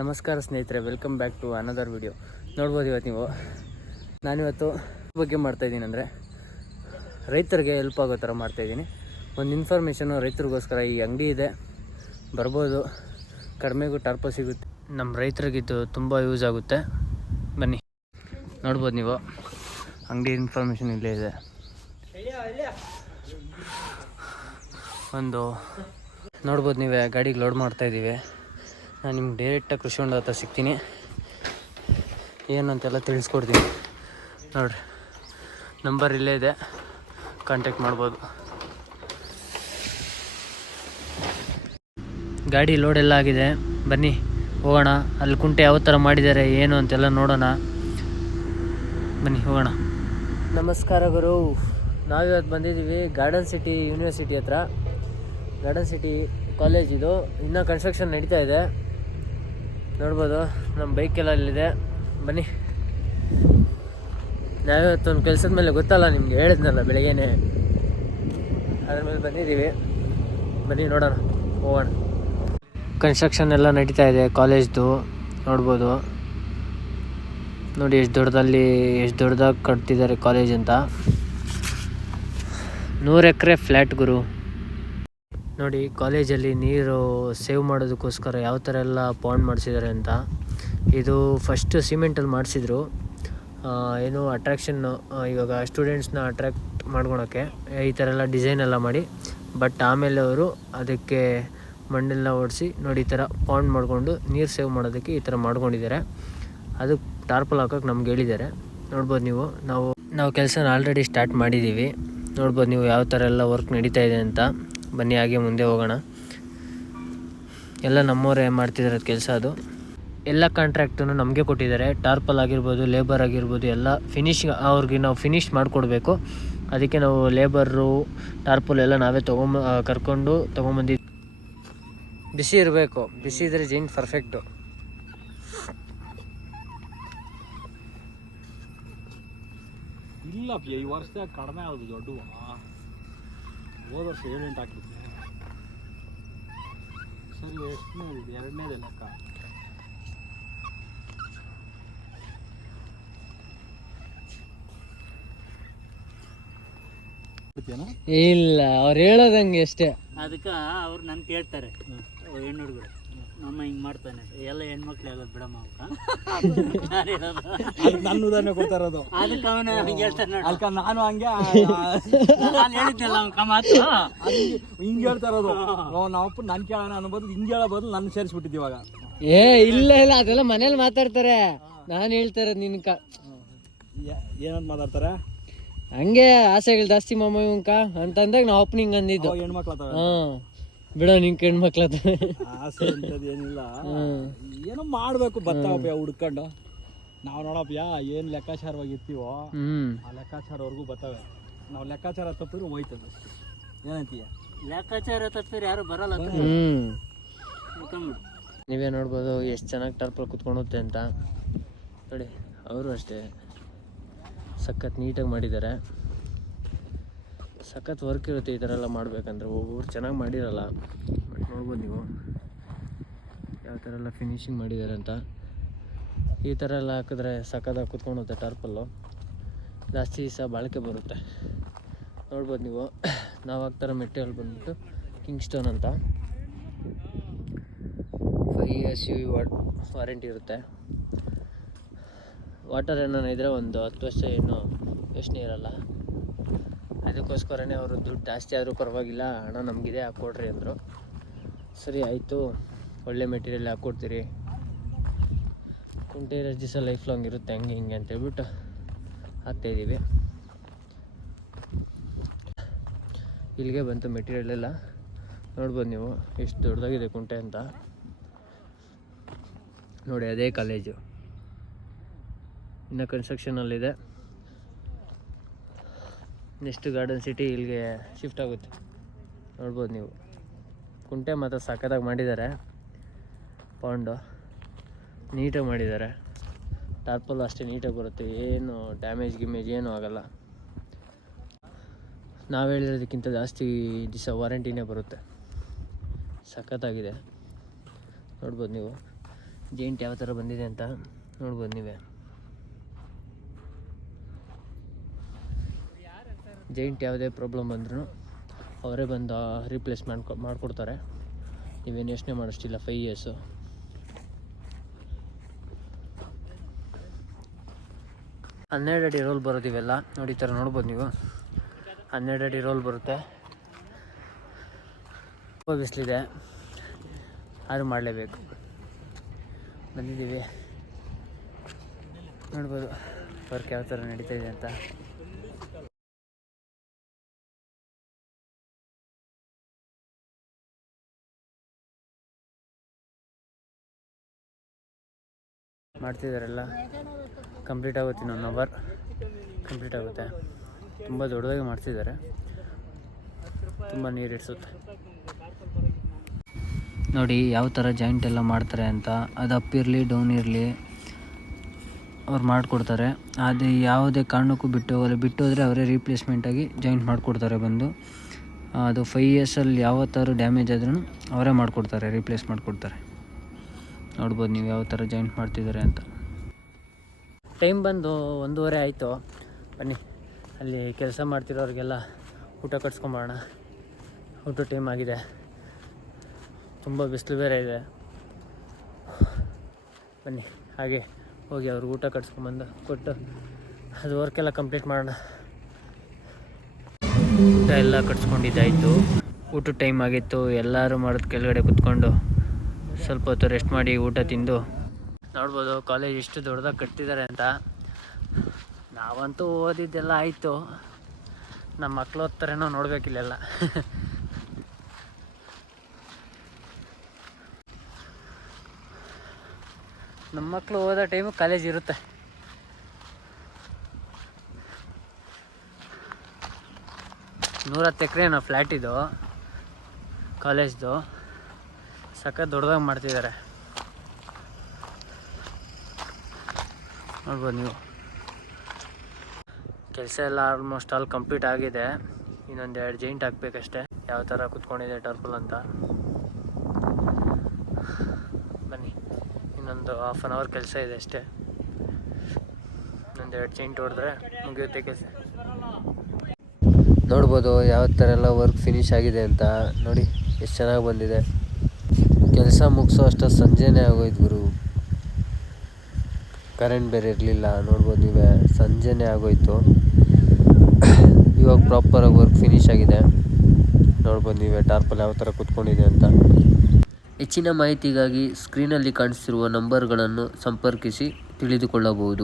ನಮಸ್ಕಾರ ಸ್ನೇಹಿತರೆ, welcome back to another video. ನೋಡ್ಬೋದು ಇವತ್ತು ನೀವು ನಾನಿವತ್ತು ಬಗ್ಗೆ ಮಾಡ್ತಾಯಿದ್ದೀನಿ ಅಂದರೆ ರೈತರಿಗೆ ಹೆಲ್ಪ್ ಆಗೋ ಥರ ಮಾಡ್ತಾಯಿದ್ದೀನಿ. ಒಂದು ಇನ್ಫಾರ್ಮೇಷನು ರೈತರಿಗೋಸ್ಕರ. ಈ ಅಂಗಡಿ ಇದೆ, ಬರ್ಬೋದು, ಕಡಿಮೆಗೂ ಟಾರ್ಪ ಸಿಗುತ್ತೆ. ನಮ್ಮ ರೈತರಿಗಿದ್ದು ತುಂಬ ಯೂಸ್ ಆಗುತ್ತೆ. ಬನ್ನಿ ನೋಡ್ಬೋದು ನೀವು, ಅಂಗಡಿ ಇನ್ಫಾರ್ಮೇಷನ್ ಇಲ್ಲೇ ಇದೆ. ಒಂದು ನೋಡ್ಬೋದು ನೀವೇ, ಗಾಡಿಗೆ ಲೋಡ್ ಮಾಡ್ತಾಯಿದ್ದೀವಿ. ನಾನು ನಿಮ್ಗೆ ಡೈರೆಕ್ಟಾಗಿ ಕೃಷಿ ಹೊಂಡ ಹತ್ರ ಸಿಗ್ತೀನಿ, ಏನು ಅಂತೆಲ್ಲ ತಿಳಿಸ್ಕೊಡ್ತೀನಿ. ನೋಡಿರಿ, ನಂಬರ್ ಇಲ್ಲೇ ಇದೆ, ಕಾಂಟ್ಯಾಕ್ಟ್ ಮಾಡ್ಬೋದು. ಗಾಡಿ ಲೋಡೆಲ್ಲ ಆಗಿದೆ, ಬನ್ನಿ ಹೋಗೋಣ. ಅಲ್ಲಿ ಕುಂಟೆ ಯಾವ ಥರ ಮಾಡಿದ್ದಾರೆ ಏನು ಅಂತೆಲ್ಲ ನೋಡೋಣ. ಬನ್ನಿ ಹೋಗೋಣ. ನಮಸ್ಕಾರ ಗುರು, ನಾವಿವತ್ತು ಬಂದಿದ್ದೀವಿ ಗಾರ್ಡನ್ ಸಿಟಿ ಯೂನಿವರ್ಸಿಟಿ ಹತ್ರ. ಗಾರ್ಡನ್ ಸಿಟಿ ಕಾಲೇಜ್ ಇದು, ಇನ್ನೂ ಕನ್ಸ್ಟ್ರಕ್ಷನ್ ನಡೀತಾ ಇದೆ. ನೋಡ್ಬೋದು ನಮ್ಮ ಬೈಕೆಲ್ಲ ಅಲ್ಲಿದೆ. ಬನ್ನಿ, ನಾವಿವತ್ತು ಒಂದು ಕೆಲಸದ ಮೇಲೆ ಗೊತ್ತಲ್ಲ ನಿಮ್ಗೆ, ಹೇಳಿದ್ನಲ್ಲ ಬೆಳಗ್ಗೆನೆ, ಅದ್ರ ಮೇಲೆ ಬಂದಿದ್ದೀವಿ. ಬನ್ನಿ ನೋಡೋಣ, ಹೋಗೋಣ. ಕನ್ಸ್ಟ್ರಕ್ಷನ್ ಎಲ್ಲ ನಡೀತಾ ಇದೆ ಕಾಲೇಜ್ದು. ನೋಡ್ಬೋದು ನೋಡಿ ಎಷ್ಟು ದೊಡ್ಡದಾಗಿ ಕಟ್ತಿದ್ದಾರೆ ಕಾಲೇಜ್ ಅಂತ. 100 ಎಕರೆ ಫ್ಲ್ಯಾಟ್ ಗುರು. ನೋಡಿ ಕಾಲೇಜಲ್ಲಿ ನೀರು ಸೇವ್ ಮಾಡೋದಕ್ಕೋಸ್ಕರ ಯಾವ ಥರ ಎಲ್ಲ ಪಾಂಡ್ ಮಾಡಿಸಿದ್ದಾರೆ ಅಂತ. ಇದು ಫಸ್ಟು ಸಿಮೆಂಟಲ್ಲಿ ಮಾಡಿಸಿದ್ರು, ಏನು ಅಟ್ರಾಕ್ಷನ್ನು, ಇವಾಗ ಸ್ಟೂಡೆಂಟ್ಸ್ನ ಅಟ್ರ್ಯಾಕ್ಟ್ ಮಾಡ್ಕೊಳೋಕ್ಕೆ ಈ ಥರ ಎಲ್ಲ ಡಿಸೈನ್ ಎಲ್ಲ ಮಾಡಿ. ಬಟ್ ಆಮೇಲೆ ಅವರು ಅದಕ್ಕೆ ಮಣ್ಣೆಲ್ಲ ಓಡಿಸಿ ನೋಡಿ ಈ ಥರ ಪಾಂಡ್ ಮಾಡಿಕೊಂಡು ನೀರು ಸೇವ್ ಮಾಡೋದಕ್ಕೆ ಈ ಥರ ಮಾಡ್ಕೊಂಡಿದ್ದಾರೆ. ಅದು ಟಾರ್ಪಲ್ ಹಾಕೋಕ್ಕೆ ನಮ್ಗೆ ಹೇಳಿದ್ದಾರೆ. ನೋಡ್ಬೋದು ನೀವು, ನಾವು ಕೆಲಸನ ಆಲ್ರೆಡಿ ಸ್ಟಾರ್ಟ್ ಮಾಡಿದ್ದೀವಿ. ನೋಡ್ಬೋದು ನೀವು ಯಾವ ಥರ ಎಲ್ಲ ವರ್ಕ್ ನಡೀತಾ ಇದೆ ಅಂತ. ಬನ್ನಿ ಹಾಗೆ ಮುಂದೆ ಹೋಗೋಣ. ಎಲ್ಲ ನಮ್ಮವರೇ ಮಾಡ್ತಿದ್ದಾರೆ ಕೆಲಸ. ಅದು ಎಲ್ಲ ಕಾಂಟ್ರಾಕ್ಟನ್ನು ನಮಗೆ ಕೊಟ್ಟಿದ್ದಾರೆ. ಟಾರ್ಪಲ್ ಆಗಿರ್ಬೋದು, ಲೇಬರ್ ಆಗಿರ್ಬೋದು, ಎಲ್ಲ ಫಿನಿಶಿಂಗ್ ಅವ್ರಿಗೆ ನಾವು ಫಿನಿಶ್ ಮಾಡಿಕೊಡ್ಬೇಕು. ಅದಕ್ಕೆ ನಾವು ಲೇಬರು, ಟಾರ್ಪಲ್ ಎಲ್ಲ ನಾವೇ ಕರ್ಕೊಂಡು ತೊಗೊಂಬಂದಿದ್ವಿ. ಬಿಸಿ ಇರಬೇಕು, ಬಿಸಿ ಇದ್ದರೆ ಜೈನ್ ಪರ್ಫೆಕ್ಟು. ಇಲ್ಲ ಈ ವರ್ಷ ಕಡಿಮೆ ಆಗೋದು ದೊಡ್ಡ. ಹೋದ ವರ್ಷ 7-8 ಹಾಕಿದ್ದೆ. ಸರಿ, ಎಷ್ಟನೇದಿದೆ? 2ನೇದೇ ಲೆಕ್ಕ. ಇಲ್ಲ, ಅವ್ರು ಹೇಳೋದಂಗೆ ಅಷ್ಟೇ. ಅದಕ್ಕೆ ಅವ್ರು ನನ್ ಕೇಳ್ತಾರೆ, ಹೆಣ್ಣು ಹುಡುಗರು, ನಮ್ಮ ಹಿಂಗೆ ಮಾಡ್ತಾನೆ, ಎಲ್ಲ ಹೆಣ್ಮಕ್ಳು ಎಲ್ಲ ಬಿಡಮ್ಮ ನನ್ನ ಉದಾಹರಣೆ ಕೊಡ್ತಾ ಇರೋದು. ಅದಕ್ಕೆ ಅವನು ಹಂಗೆ ಹೇಳ್ತಾನೆ. ಅದಕ್ಕೆ ನಾನು ಹಂಗೆ ನಾನು ಹೇಳಿದ್ದೆಲ್ಲ ಅವ್ನ ಮಾತು ಹಿಂಗೆ ಹೇಳ್ತಾ ಇರೋದು. ನಾವಪ್ಪ ನನ್ ಕೇಳೋಣ ಅನ್ಬೋದು, ಹಿಂಗೆ ಹೇಳೋ ಬದಲು ನನ್ನ ಸೇರಿಸ್ಬಿಟ್ಟಿದ್ದೆ ಇವಾಗ. ಇಲ್ಲ ಅದೆಲ್ಲ ಮನೇಲಿ ಮಾತಾಡ್ತಾರೆ. ನಾನು ಹೇಳ್ತಾ ಇರೋದು ನಿನ್ಕ ಏನಂತ ಮಾತಾಡ್ತಾರೆ, ಹಂಗೆ ಆಸೆಗಳು ಜಾಸ್ತಿ ಮಾಮ ಇವಂಕ ಅಂತಂದಾಗ ನಾವು ಓಪನಿಂಗ್ ಅಂದಿದ್ದು. ಹೆಣ್ಮಕ್ಳು ಬಿಡೋ ನಿಂಗೆ ಹೆಣ್ಮಕ್ಳ ಆಸೆ ಅಂತದ್ ಏನಿಲ್ಲ, ಏನೋ ಮಾಡ್ಬೇಕು. ಬರ್ತಾವಪ್ಪ ಹುಡ್ಕೊಂಡು ನಾವು ನೋಡಪ್ಪ ಏನ್ ಲೆಕ್ಕಾಚಾರವಾಗಿರ್ತೀವೋ ಆ ಲೆಕ್ಕಾಚಾರವರೆಗೂ ಬರ್ತವೆ. ನಾವು ಲೆಕ್ಕಾಚಾರ ತಪ್ಪಿದ್ರೆ ಹೋಯ್ತದ. ಏನಂತೀಯ? ಲೆಕ್ಕಾಚಾರ ತಪ್ಪಿದ್ರೆ ಯಾರು ಬರಲ್ಲ. ನೀವೇ ನೋಡ್ಬೋದು ಎಷ್ಟು ಚೆನ್ನಾಗಿ ಟರ್ಪಲ್ ಕುತ್ಕೊಂಡುತ್ತೆ ಅಂತ. ನೋಡಿ ಅವರು ಅಷ್ಟೇ ಸಖತ್ ನೀಟಾಗಿ ಮಾಡಿದ್ದಾರೆ. ಸಖತ್ ವರ್ಕ್ ಇರುತ್ತೆ ಈ ಥರ ಎಲ್ಲ ಮಾಡ್ಬೇಕಂದ್ರೆ. ಒಬ್ಬೊಬ್ರು ಚೆನ್ನಾಗಿ ಮಾಡಿರಲ್ಲ. ಬಟ್ ನೋಡ್ಬೋದು ನೀವು ಯಾವ ಥರ ಎಲ್ಲ ಫಿನಿಶಿಂಗ್ ಮಾಡಿದ್ದಾರೆ ಅಂತ. ಈ ಥರ ಎಲ್ಲ ಹಾಕಿದ್ರೆ ಸಖತ್ತಾಗಿ ಕುತ್ಕೊಂಡುತ್ತೆ ಟಾರ್ಪಲ್ಲು, ಜಾಸ್ತಿ ದಿವಸ ಬಾಳಿಕೆ ಬರುತ್ತೆ. ನೋಡ್ಬೋದು ನೀವು, ನಾವು ಹಾಕ್ತಾರ ಮೆಟೀರಿಯಲ್ ಬಂದ್ಬಿಟ್ಟು ಕಿಂಗ್ಸ್ಟೋನ್ ಅಂತ. 5 years ವಾರಂಟಿ ಇರುತ್ತೆ. ವಾಟರ್ ಏನಾನ ಇದ್ದರೆ ಒಂದು 10 ವರ್ಷ ಏನು ಯೋಚನೆ ಇರಲ್ಲ. ಅದಕ್ಕೋಸ್ಕರನೇ ಅವರು ದುಡ್ಡು ಜಾಸ್ತಿ ಆದರೂ ಪರವಾಗಿಲ್ಲ, ಹಣ ನಮಗಿದೆ ಹಾಕ್ಕೊಡ್ರಿ ಅಂದರು. ಸರಿ ಆಯಿತು, ಒಳ್ಳೆ ಮೆಟೀರಿಯಲ್ ಹಾಕ್ಕೊಡ್ತೀರಿ, ಕುಂಟೆ ಇರೋ ದಿವಸ ಲೈಫ್ ಲಾಂಗ್ ಇರುತ್ತೆ, ಹಂಗೆ ಹಿಂಗೆ ಅಂತೇಳ್ಬಿಟ್ಟು ಹಾಕ್ತಾಯಿದ್ದೀವಿ. ಇಲ್ಲಿಗೆ ಬಂತು ಮೆಟೀರಿಯಲ್ ಎಲ್ಲ. ನೋಡ್ಬೋದು ನೀವು ಎಷ್ಟು ದೊಡ್ಡದಾಗಿದೆ ಕುಂಟೆ ಅಂತ. ನೋಡಿ ಅದೇ ಕಾಲೇಜು, ಇನ್ನು ಕನ್ಸ್ಟ್ರಕ್ಷನಲ್ಲಿದೆ. ನೆಕ್ಸ್ಟ್ ಗಾರ್ಡನ್ ಸಿಟಿ ಇಲ್ಲಿಗೆ ಶಿಫ್ಟ್ ಆಗುತ್ತೆ. ನೋಡ್ಬೋದು ನೀವು, ಕುಂಟೆ ಮಾತ್ರ ಸಖತ್ತಾಗಿ ಮಾಡಿದ್ದಾರೆ. ಪಾಂಡು ನೀಟಾಗಿ ಮಾಡಿದ್ದಾರೆ. ಟಾರ್ಪಲ್ ಅಷ್ಟೇ ನೀಟಾಗಿ ಬರುತ್ತೆ, ಏನು ಡ್ಯಾಮೇಜ್ ಏನೂ ಆಗಲ್ಲ. ನಾವು ಹೇಳಿರೋದಕ್ಕಿಂತ ಜಾಸ್ತಿ ದಿವಸ ವಾರಂಟಿನೇ ಬರುತ್ತೆ. ಸಖತ್ತಾಗಿದೆ, ನೋಡ್ಬೋದು ನೀವು. ಜೈಂಟ್ ಯಾವ ಥರ ಬಂದಿದೆ ಅಂತ ನೋಡ್ಬೋದು ನೀವೇ. ಜೈಂಟ್ ಯಾವುದೇ ಪ್ರಾಬ್ಲಮ್ ಬಂದ್ರೂ ಅವರೇ ಬಂದು ರೀಪ್ಲೇಸ್ ಮಾಡಿಕೊಡ್ತಾರೆ. ನೀವೇನು ಯೋಚನೆ ಮಾಡೋಷ್ಟಿಲ್ಲ. 5 ಇಯರ್ಸು. ಹನ್ನೆರಡು ಅಡಿ ರೋಲ್ ಬರೋದು ಇವೆಲ್ಲ ನೋಡಿ. ಈ ಥರ ನೋಡ್ಬೋದು ನೀವು. 12 ಅಡಿ ರೋಲ್ ಬರುತ್ತೆ. ತುಂಬ ಬಿಸಿಲಿದೆ ಆದರೂ ಮಾಡಲೇಬೇಕು. ಬಂದಿದ್ದೀವಿ, ನೋಡ್ಬೋದು ವರ್ಕ್ ಯಾವ ಥರ ನಡೀತಾ ಇದೆ ಅಂತ. ಮಾಡ್ತಿದ್ದಾರೆಲ್ಲ. ಕಂಪ್ಲೀಟ್ ಆಗುತ್ತೆ, ಇನ್ನೊಂದು ಅವರ್ ಕಂಪ್ಲೀಟ್ ಆಗುತ್ತೆ. ತುಂಬ ದೊಡ್ಡದಾಗಿ ಮಾಡ್ತಿದ್ದಾರೆ, ತುಂಬ ನೀರು ಇಡ್ಸುತ್ತೆ. ನೋಡಿ ಯಾವ ಥರ ಜಾಯಿಂಟ್ ಎಲ್ಲ ಮಾಡ್ತಾರೆ ಅಂತ. ಅದು ಅಪ್ ಇರಲಿ ಡೌನ್ ಇರಲಿ ಅವ್ರು ಮಾಡಿಕೊಡ್ತಾರೆ. ಅದು ಯಾವುದೇ ಕಾರಣಕ್ಕೂ ಬಿಟ್ಟು ಹೋದರೆ ಅವರೇ ರೀಪ್ಲೇಸ್ಮೆಂಟಾಗಿ ಜಾಯಿಂಟ್ ಮಾಡಿಕೊಡ್ತಾರೆ ಬಂದು. ಅದು 5 ಇಯರ್ಸಲ್ಲಿ ಯಾವತ್ತಾರು ಡ್ಯಾಮೇಜ್ ಆದ್ರೂ ಅವರೇ ಮಾಡಿಕೊಡ್ತಾರೆ, ರೀಪ್ಲೇಸ್ ಮಾಡಿಕೊಡ್ತಾರೆ. ನೋಡ್ಬೋದು ನೀವು ಯಾವ ಥರ ಜಾಯಿಂಟ್ ಮಾಡ್ತಿದ್ದಾರೆ ಅಂತ. ಟೈಮ್ ಬಂದು 1:30 ಆಯಿತು. ಬನ್ನಿ ಅಲ್ಲಿ ಕೆಲಸ ಮಾಡ್ತಿರೋರಿಗೆಲ್ಲ ಊಟ ಕಟ್ಸ್ಕೊಂಬರೋಣ. ಊಟ ಟೈಮ್ ಆಗಿದೆ, ತುಂಬ ಬಿಸಿಲು ಬೇರೆ ಇದೆ. ಬನ್ನಿ ಹಾಗೆ ಹೋಗಿ ಅವ್ರಿಗೆ ಊಟ ಕಟ್ಸ್ಕೊಂಬಂದು ಕೊಟ್ಟು ಅದು ವರ್ಕೆಲ್ಲ ಕಂಪ್ಲೀಟ್ ಮಾಡೋಣ. ಊಟ ಎಲ್ಲ ಕಟ್ಸ್ಕೊಂಡಿದ್ದಾಯಿತು. ಊಟದ ಟೈಮ್ ಆಗಿತ್ತು. ಎಲ್ಲರೂ ಮಾಡೋದು ಕೆಳಗಡೆ ಕುತ್ಕೊಂಡು ಸ್ವಲ್ಪ ಹೊತ್ತು ರೆಸ್ಟ್ ಮಾಡಿ ಊಟ ತಿಂದು. ನೋಡ್ಬೋದು ಕಾಲೇಜ್ ಎಷ್ಟು ದೊಡ್ಡದಾಗಿ ಕಟ್ತಿದ್ದಾರೆ ಅಂತ. ನಾವಂತೂ ಓದಿದ್ದೆಲ್ಲ ಆಯಿತು, ನಮ್ಮ ಮಕ್ಕಳು ಓದ್ತಾರೇನೋ ನೋಡಬೇಕಿಲ್ಲೆಲ್ಲ. ನಮ್ಮ ಮಕ್ಕಳು ಓದೋ ಟೈಮು ಕಾಲೇಜ್ ಇರುತ್ತೆ. ನೂರತ್ತು ಎಕರೆ ಫ್ಲ್ಯಾಟ್ ಇದು ಕಾಲೇಜ್ದು. ಸಖತ್ ದೊಡ್ಡದಾಗಿ ಮಾಡ್ತಿದ್ದಾರೆ, ನೋಡ್ಬೋದು ನೀವು. ಕೆಲಸ ಎಲ್ಲ ಆಲ್ಮೋಸ್ಟ್ ಆಲ್ ಕಂಪ್ಲೀಟ್ ಆಗಿದೆ. ಇನ್ನೊಂದು 2 ಜೈಂಟ್ ಹಾಕಬೇಕಷ್ಟೆ. ಯಾವ ಥರ ಕುತ್ಕೊಂಡಿದೆ ಟರ್ಪಲ್ ಅಂತ. ಬನ್ನಿ, ಇನ್ನೊಂದು 1/2 ಅವರ್ ಕೆಲಸ ಇದೆ ಅಷ್ಟೇ. ಇನ್ನೊಂದು 2 ಜೈಂಟ್ ಹೊಡೆದ್ರೆ ಮುಗಿಯುತ್ತೆ ಕೆಲಸ. ನೋಡ್ಬೋದು ಯಾವ ಥರ ಎಲ್ಲ ವರ್ಕ್ ಫಿನಿಶ್ ಆಗಿದೆ ಅಂತ. ನೋಡಿ ಎಷ್ಟು ಚೆನ್ನಾಗಿ ಬಂದಿದೆ. ಕೆಲಸ ಮುಗಿಸೋ ಅಷ್ಟು ಸಂಜೆನೇ ಆಗೋಯ್ತು ಗುರು. ಕರೆಂಟ್ ಬೇರೆ ಇರಲಿಲ್ಲ, ನೋಡ್ಬೋದು ನೀವೇ. ಸಂಜೆನೇ ಆಗೋಯ್ತು. ಇವಾಗ ಪ್ರಾಪರಾಗಿ ವರ್ಕ್ ಫಿನಿಶ್ ಆಗಿದೆ. ನೋಡ್ಬೋದು ನೀವೇ ಟಾರ್ಪಲ್ ಯಾವ ಥರ ಕುತ್ಕೊಂಡಿದೆ ಅಂತ. ಹೆಚ್ಚಿನ ಮಾಹಿತಿಗಾಗಿ ಸ್ಕ್ರೀನಲ್ಲಿ ಕಾಣಿಸ್ತಿರುವ ನಂಬರ್ಗಳನ್ನು ಸಂಪರ್ಕಿಸಿ ತಿಳಿದುಕೊಳ್ಳಬಹುದು.